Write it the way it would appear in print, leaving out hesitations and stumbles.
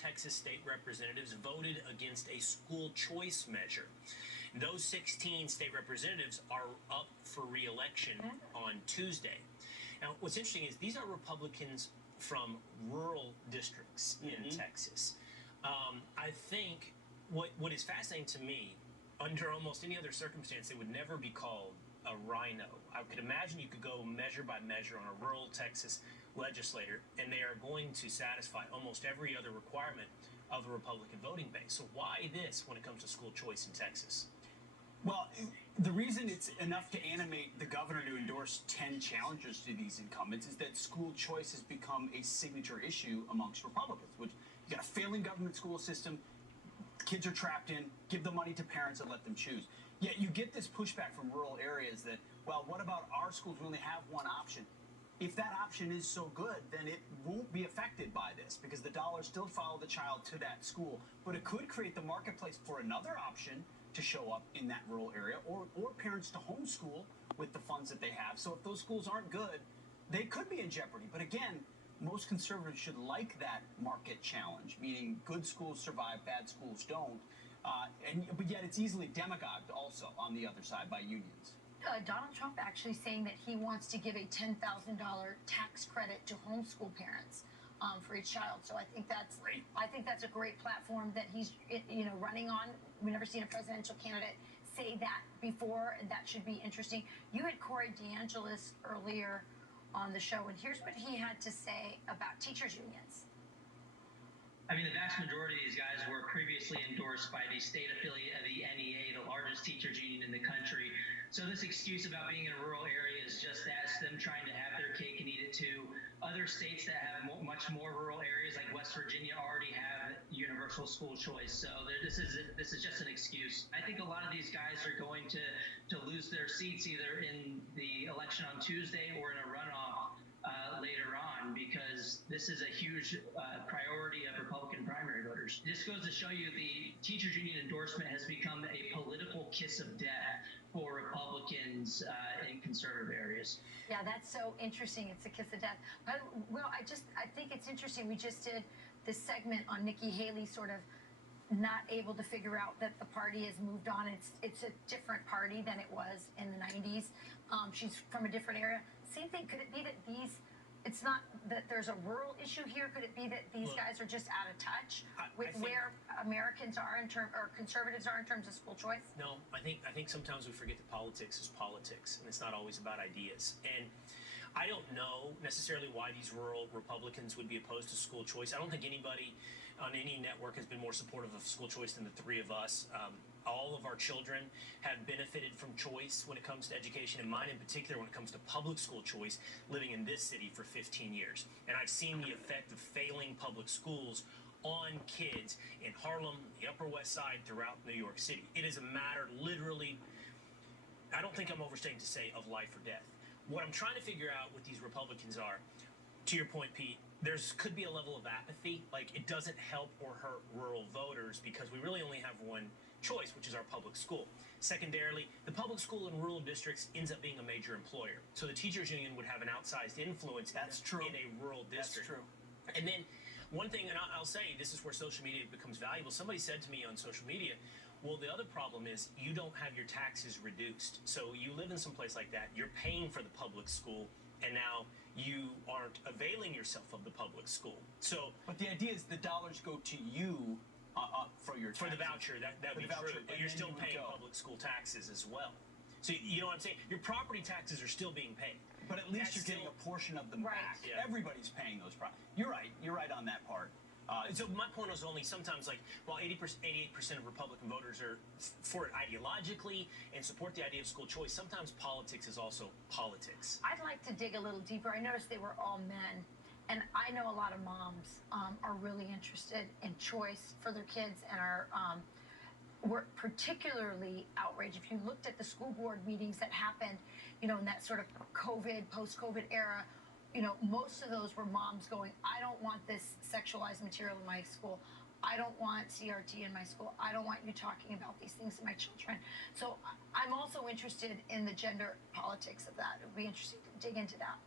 Texas state representatives voted against a school choice measure. Those 16 state representatives are up for re-election on Tuesday. Now, what's interesting is these are Republicans from rural districts in Texas. I think what is fascinating to me, under almost any other circumstance, it would never be called a rhino. I could imagine you could go measure by measure on a rural Texas legislator, and they are going to satisfy almost every other requirement of the Republican voting base. So why this when it comes to school choice in Texas? Well, the reason it's enough to animate the governor to endorse 10 challenges to these incumbents is that school choice has become a signature issue amongst Republicans, which you got a failing government school system, kids are trapped in, give the money to parents and let them choose. Yet you get this pushback from rural areas that, well, what about our schools? We only have one option. If that option is so good, then it won't be affected by this because the dollars still follow the child to that school. But it could create the marketplace for another option to show up in that rural area, or parents to homeschool with the funds that they have. So if those schools aren't good, they could be in jeopardy. But again, most conservatives should like that market challenge, meaning good schools survive, bad schools don't. But yet it's easily demagogued also on the other side by unions. Donald Trump actually saying that he wants to give a $10,000 tax credit to homeschool parents for each child. So I think that's a great platform that he's running on. We've never seen a presidential candidate say that before, and that should be interesting. You had Corey DeAngelis earlier on the show, and here's what he had to say about teachers unions. I mean, the vast majority of these guys were previously endorsed by the state affiliate of the NEA, the largest teachers union in the country. So this excuse about being in a rural area is just that, them trying to have their cake and eat it too. Other states that have much more rural areas, like West Virginia, already have universal school choice. So this is just an excuse. I think a lot of these guys are going to lose their seats either in the election on Tuesday or in a runoff later on, because this is a huge priority of Republican primary voters. This goes to show you the teachers union endorsement has become a political kiss of death for Republicans in conservative areas. Yeah, that's so interesting. It's a kiss of death. But, well, I think it's interesting. We just did this segment on Nikki Haley sort of not able to figure out that the party has moved on. It's a different party than it was in the 90s. She's from a different area. Same thing. Could it be that it's not that there's a rural issue here? Could it be that these guys are just out of touch with where Americans are or conservatives are in terms of school choice? No, I think sometimes we forget that politics is politics, and it's not always about ideas. And I don't know necessarily why these rural Republicans would be opposed to school choice. I don't think anybody on any network has been more supportive of school choice than the three of us. All of our children have benefited from choice when it comes to education, and mine in particular when it comes to public school choice, living in this city for 15 years. And I've seen the effect of failing public schools on kids in Harlem, the Upper West Side, throughout New York City. It is a matter, literally, I don't think I'm overstating to say, of life or death. What I'm trying to figure out what these Republicans are, to your point, Pete, could be a level of apathy. Like, it doesn't help or hurt rural voters because we really only have one choice, which is our public school. Secondarily, the public school in rural districts ends up being a major employer. So the teachers union would have an outsized influence in a rural district. That's true. And then one thing, and I'll say, this is where social media becomes valuable. Somebody said to me on social media, well, the other problem is you don't have your taxes reduced. So you live in some place like that, you're paying for the public school, and now you aren't availing yourself of the public school. So, but the idea is the dollars go to you for your taxes. For the voucher, that would be true, but you're still paying public school taxes as well. So you know what I'm saying? Your property taxes are still being paid. But at least you're getting a portion of them back. Yeah. Everybody's paying those properties. You're right on that part. So my point was only sometimes, like, while 88% of Republican voters are for it ideologically and support the idea of school choice, sometimes politics is also politics. I'd like to dig a little deeper. I noticed they were all men, and I know a lot of moms are really interested in choice for their kids and were particularly outraged. If you looked at the school board meetings that happened, in that sort of COVID, post-COVID era, most of those were moms going, I don't want this sexualized material in my school. I don't want CRT in my school. I don't want you talking about these things to my children. So I'm also interested in the gender politics of that. It would be interesting to dig into that.